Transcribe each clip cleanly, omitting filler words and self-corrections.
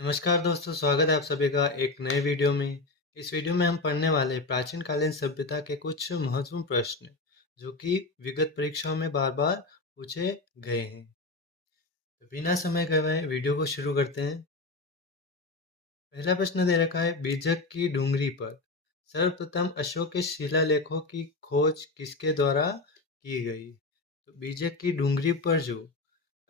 नमस्कार दोस्तों, स्वागत है आप सभी का एक नए वीडियो में। इस वीडियो में हम पढ़ने वाले प्राचीन कालीन सभ्यता के कुछ महत्वपूर्ण प्रश्न जो कि विगत परीक्षाओं में बार बार पूछे गए हैं। तो बिना समय गवाए वीडियो को शुरू करते हैं। पहला प्रश्न दे रखा है, बीजक की डूंगरी पर सर्वप्रथम अशोक के शिलालेखों की खोज किसके द्वारा की गई? तो बीजक की डूंगरी पर जो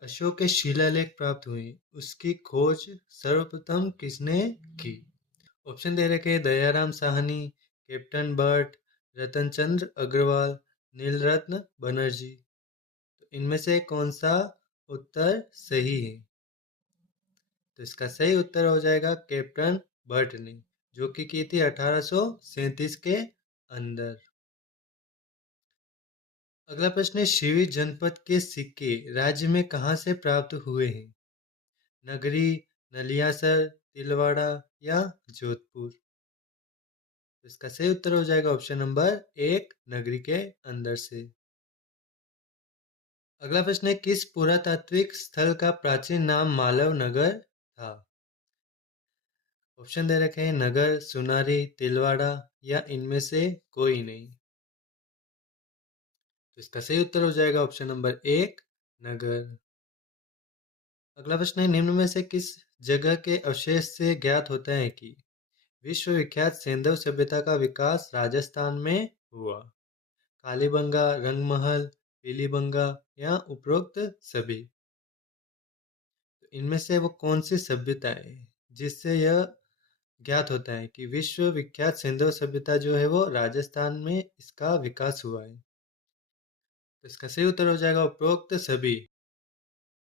अशोक के शिलालेख प्राप्त हुए उसकी खोज सर्वप्रथम किसने की? ऑप्शन दे रखे हैं, दयाराम साहनी, कैप्टन बर्ट, रतनचंद्र अग्रवाल, नीलरत्न बनर्जी। तो इनमें से कौन सा उत्तर सही है? तो इसका सही उत्तर हो जाएगा कैप्टन बर्ट ने, जो कि की थी 1837 के अंदर। अगला प्रश्न है, शिवी जनपद के सिक्के राज्य में कहाँ से प्राप्त हुए हैं? नगरी, नलियासर, तिलवाड़ा या जोधपुर? तो इसका सही उत्तर हो जाएगा ऑप्शन नंबर एक, नगरी के अंदर से। अगला प्रश्न है, किस पुरातात्विक स्थल का प्राचीन नाम मालव नगर था? ऑप्शन दे रखे हैं, नगर, सुनारी, तिलवाड़ा या इनमें से कोई नहीं। तो इसका सही उत्तर हो जाएगा ऑप्शन नंबर एक, नगर। अगला प्रश्न है, निम्न में से किस जगह के अवशेष से ज्ञात होता है कि विश्वविख्यात सेंधव सभ्यता का विकास राजस्थान में हुआ? कालीबंगा, रंगमहल, पीलीबंगा या उपरोक्त सभी? तो इनमें से वो कौन सी सभ्यता है जिससे यह ज्ञात होता है कि विश्व विख्यात सिंधु सभ्यता जो है वो राजस्थान में इसका विकास हुआ है? तो इसका सही उत्तर हो जाएगा उपरोक्त सभी।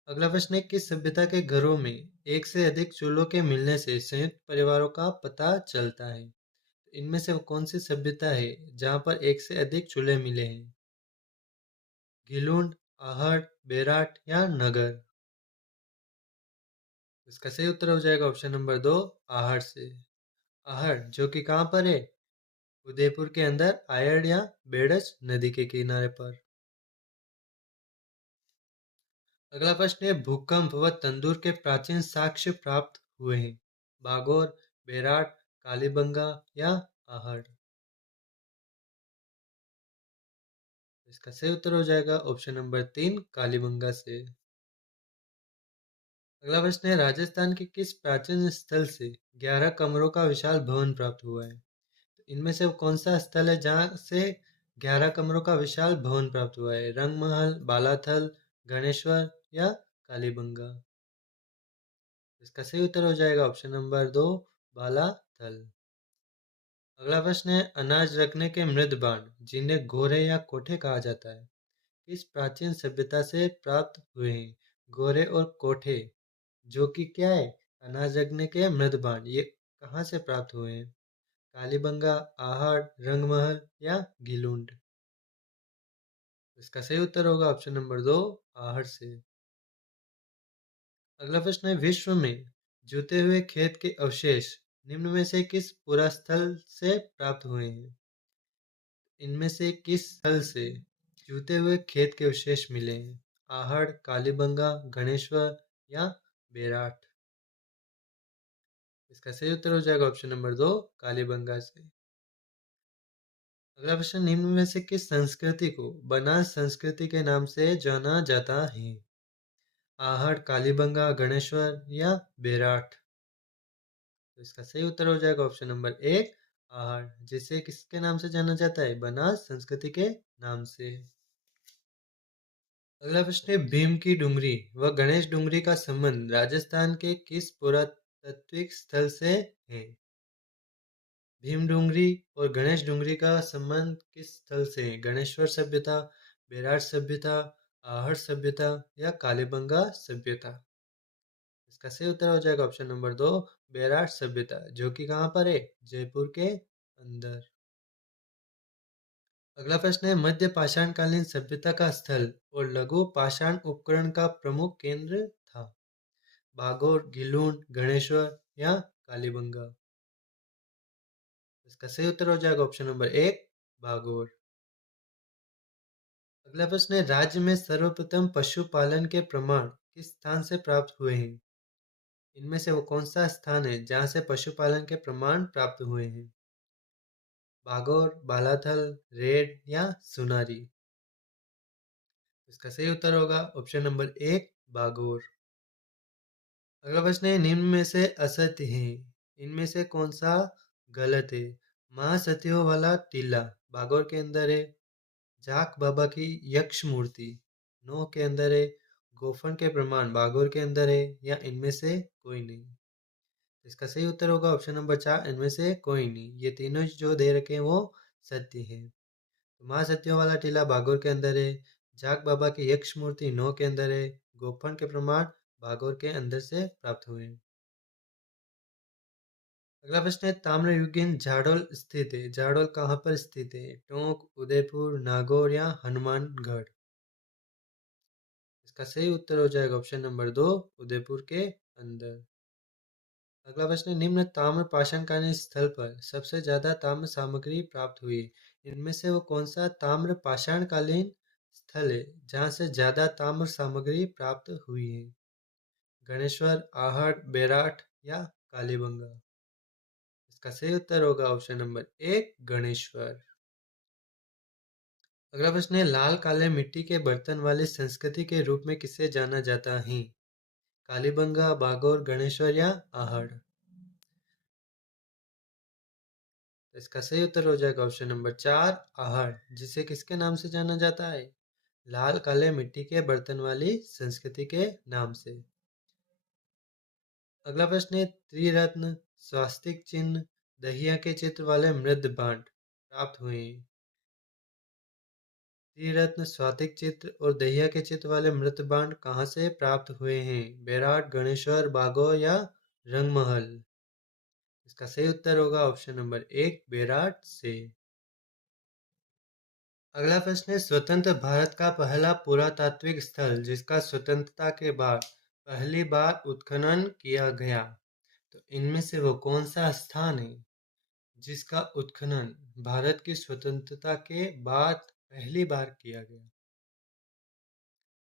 अगला प्रश्न है, किस सभ्यता के घरों में एक से अधिक चूल्हों के मिलने से संयुक्त परिवारों का पता चलता है? इनमें से वो कौन सी सभ्यता है जहाँ पर एक से अधिक चूल्हे मिले हैं? घिलुंड, आहड़, बेराट या नगर? इसका सही उत्तर हो जाएगा ऑप्शन नंबर दो, आहड़ से। आहड़ जो कि कहाँ पर है? उदयपुर के अंदर आयड़ या बेडज नदी के किनारे पर। अगला प्रश्न है, भूकंप व तंदूर के प्राचीन साक्ष्य प्राप्त हुए हैं? भागौर, बेराट, कालीबंगा या आहड़? इसका सही उत्तर हो जाएगा ऑप्शन नंबर तीन, कालीबंगा से। अगला प्रश्न है, राजस्थान के किस प्राचीन स्थल से 11 कमरों का विशाल भवन प्राप्त हुआ है? तो इनमें से वो कौन सा स्थल है जहाँ से 11 कमरों का विशाल भवन प्राप्त हुआ है? रंगमहल, बालाथल, गणेश्वर या कालीबंगा? इसका सही उत्तर हो जाएगा ऑप्शन नंबर दो, बालाथल। अगला प्रश्न है, अनाज रखने के मृद भांड जिन्हें घोरे या कोठे कहा जाता है किस प्राचीन सभ्यता से प्राप्त हुए हैं? घोरे और कोठे जो कि क्या है, अनाज रखने के मृद भांड, ये कहाँ से प्राप्त हुए हैं? कालीबंगा, आहड़, रंगमहल या गीलूंड? इसका सही उत्तर होगा ऑप्शन नंबर दो, आहड़ से। अगला प्रश्न है, विश्व में जूते हुए खेत के अवशेष निम्न में से किस पुरास्थल से प्राप्त हुए हैं? इनमें से किस स्थल से जूते हुए खेत के अवशेष मिले हैं? आहड़, कालीबंगा, गणेश्वर या बेराट? इसका सही उत्तर हो जाएगा ऑप्शन नंबर दो, कालीबंगा से। अगला प्रश्न, निम्न में से किस संस्कृति को बनास संस्कृति के नाम से जाना जाता है? आहड़, कालीबंगा, गणेश्वर या बेराट? तो इसका सही उत्तर हो जाएगा ऑप्शन नंबर एक, आहड़, जिसे किसके नाम से जाना जाता है? बनास संस्कृति के नाम से। अगला प्रश्न है, भीम की डुंगरी व गणेश डुंगरी का संबंध राजस्थान के किस पुरातात्विक स्थल से है? भीम डुंगरी और गणेश डुंगरी का संबंध किस स्थल से है? गणेश्वर सभ्यता, बेराट सभ्यता, आहड़ सभ्यता या कालीबंगा सभ्यता? इसका सही उत्तर हो जाएगा ऑप्शन नंबर दो, बेराट सभ्यता, जो कि कहाँ पर है? जयपुर के अंदर। अगला प्रश्न है, मध्य पाषाण कालीन सभ्यता का स्थल और लघु पाषाण उपकरण का प्रमुख केंद्र था? भागौर, गीलून, गणेश्वर या कालीबंगा? इसका सही उत्तर हो जाएगा ऑप्शन नंबर एक, भागौर। अगला प्रश्न है, राज्य में सर्वप्रथम पशुपालन के प्रमाण किस स्थान से प्राप्त हुए हैं? इनमें से वो कौन सा स्थान है जहाँ से पशुपालन के प्रमाण प्राप्त हुए हैं? बागोर, बालाथल, रेड या सुनारी? इसका सही उत्तर होगा ऑप्शन नंबर एक, बागोर। अगला प्रश्न है, निम्न में से असत्य है, इनमें से कौन सा गलत है? महासतियों वाला टीला बागोर के अंदर है। जाक बाबा की यक्ष मूर्ति नौ के अंदर है। गोफन के प्रमाण बागोर के अंदर है, या इनमें से कोई नहीं? इसका सही उत्तर होगा ऑप्शन नंबर चार, इनमें से कोई नहीं। ये तीनों जो दे रखे हैं वो सत्य है। तो महासतियों वाला टीला बागोर के अंदर है। जाक बाबा की यक्ष मूर्ति नौ के अंदर है। गोफन के प्रमाण बागोर के अंदर से प्राप्त हुए हैं। अगला प्रश्न है, ताम्रयुगीन जाडोल स्थित है, जाडोल कहाँ पर स्थित है? टोंक, उदयपुर, नागौर या हनुमानगढ़? इसका सही उत्तर हो जाएगा ऑप्शन नंबर दो, उदयपुर के अंदर। अगला प्रश्न है, निम्न ताम्र पाषाणकालीन स्थल पर सबसे ज्यादा ताम्र सामग्री प्राप्त हुई, इनमें से वो कौन सा ताम्र पाषाणकालीन स्थल है जहाँ से ज्यादा ताम्र सामग्री प्राप्त हुई है? गणेश्वर, आहट, बेराट या कालीबंगा? इसका सही उत्तर होगा ऑप्शन नंबर एक, गणेश्वर। अगला प्रश्न है, लाल काले मिट्टी के बर्तन वाली संस्कृति के रूप में किसे जाना जाता है? कालीबंगा, बागोर, गणेश्वर या आहड़? इसका सही उत्तर हो जाएगा ऑप्शन नंबर चार, आहड़, जिसे किसके नाम से जाना जाता है? लाल काले मिट्टी के बर्तन वाली संस्कृति के नाम से। अगला प्रश्न है, त्रिरत्न, स्वास्तिक चिन्ह, दहिया के चित्र वाले मृद बांट प्राप्त हुए हैं। त्रिरत्न, स्वातिक चित्र और दहिया के चित्र वाले मृत बांड कहाँ से प्राप्त हुए हैं? बेराट, गणेश्वर, बागोर या रंगमहल? इसका सही उत्तर होगा ऑप्शन नंबर एक, बेराट से। अगला प्रश्न है, स्वतंत्र भारत का पहला पुरातात्विक स्थल जिसका स्वतंत्रता के बाद पहली बार उत्खनन किया गया, तो इनमें से वो कौन सा स्थान है जिसका उत्खनन भारत की स्वतंत्रता के बाद पहली बार किया गया?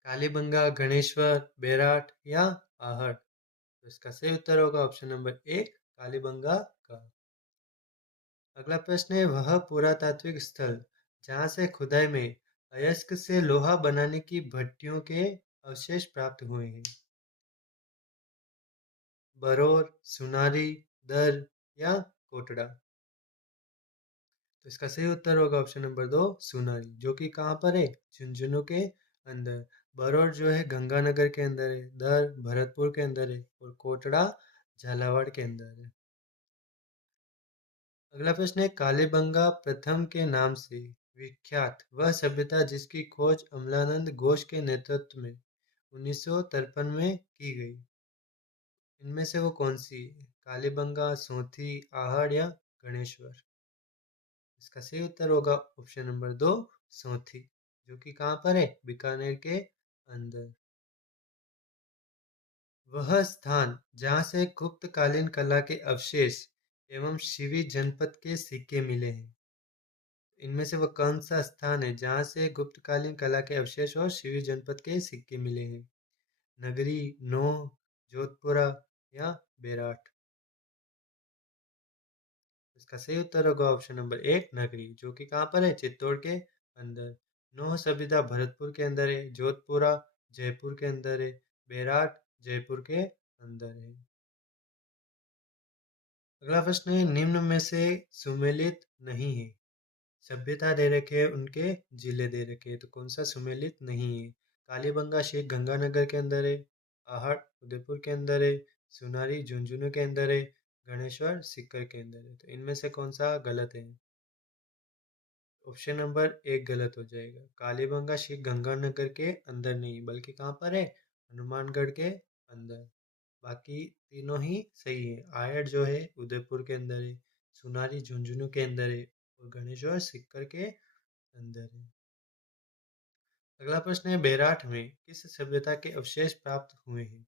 कालीबंगा, गणेश्वर, बेराट या आहट? तो इसका सही उत्तर होगा ऑप्शन नंबर एक, कालीबंगा का। अगला प्रश्न है, वह पुरातात्विक स्थल जहाँ से खुदाई में अयस्क से लोहा बनाने की भट्टियों के अवशेष प्राप्त हुए हैं। बरौर, सुनारी, दर या कोटड़ा? तो इसका सही उत्तर होगा ऑप्शन नंबर दो, सुनारी, जो कि कहाँ पर है? झुंझुनू के अंदर। बरौर जो है गंगानगर के अंदर है। दर भरतपुर के अंदर है। और कोटड़ा झालावाड़ के अंदर है। अगला प्रश्न है, कालीबंगा प्रथम के नाम से विख्यात वह सभ्यता जिसकी खोज अमलानंद घोष के नेतृत्व में 1953 में की गई, इनमें से वो कौन सी है? कालीबंगा, सोथी, आहड़ या गणेश्वर? इसका सही उत्तर होगा ऑप्शन नंबर दो, सोथी, जो कि कहाँ पर है? बीकानेर के अंदर। वह स्थान जहाँ से गुप्तकालीन कला के अवशेष एवं शिवी जनपद के सिक्के मिले हैं, इनमें से वह कौन सा स्थान है जहाँ से गुप्तकालीन कला के अवशेष और शिवी जनपद के सिक्के मिले हैं? नगरी, नोह, जोधपुरा या बेराट? इसका सही उत्तर होगा ऑप्शन नंबर एक, नगरी, जो कि कहाँ पर है? चित्तौड़ के अंदर। नोह सभ्यता भरतपुर के अंदर है। जोधपुरा जयपुर के अंदर है। बेराट जयपुर के अंदर है। अगला प्रश्न है, निम्न में से सुमेलित नहीं है। सभ्यता दे रखे हैं, उनके जिले दे रखे हैं, तो कौन सा सुमेलित नहीं है? कालीबंगा शेख गंगानगर के अंदर है। आहट उदयपुर के अंदर है। सुनारी झुंझुनू के अंदर है। गणेश्वर सीकर के अंदर है, तो इनमें से कौन सा गलत है? ऑप्शन नंबर एक गलत हो जाएगा। कालीबंगा श्री गंगानगर के अंदर नहीं, बल्कि कहाँ पर है? हनुमानगढ़ के अंदर। बाकी तीनों ही सही है। आयड जो है उदयपुर के अंदर है। सुनारी झुंझुनू के अंदर है। और गणेश्वर सिक्कर के अंदर है। अगला प्रश्न है, बेराट में किस सभ्यता के अवशेष प्राप्त हुए हैं?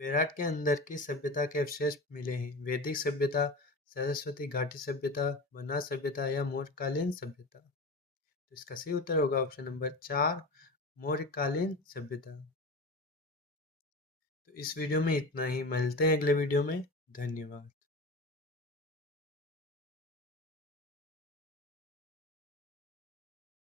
बेराट के अंदर किस सभ्यता के अवशेष मिले हैं? वैदिक सभ्यता, सरस्वती घाटी सभ्यता, मन्ना सभ्यता या मौर्यकालीन सभ्यता? तो इसका सही उत्तर होगा ऑप्शन नंबर चार, मौर्यकालीन सभ्यता। तो इस वीडियो में इतना ही, मिलते हैं अगले वीडियो में। धन्यवाद।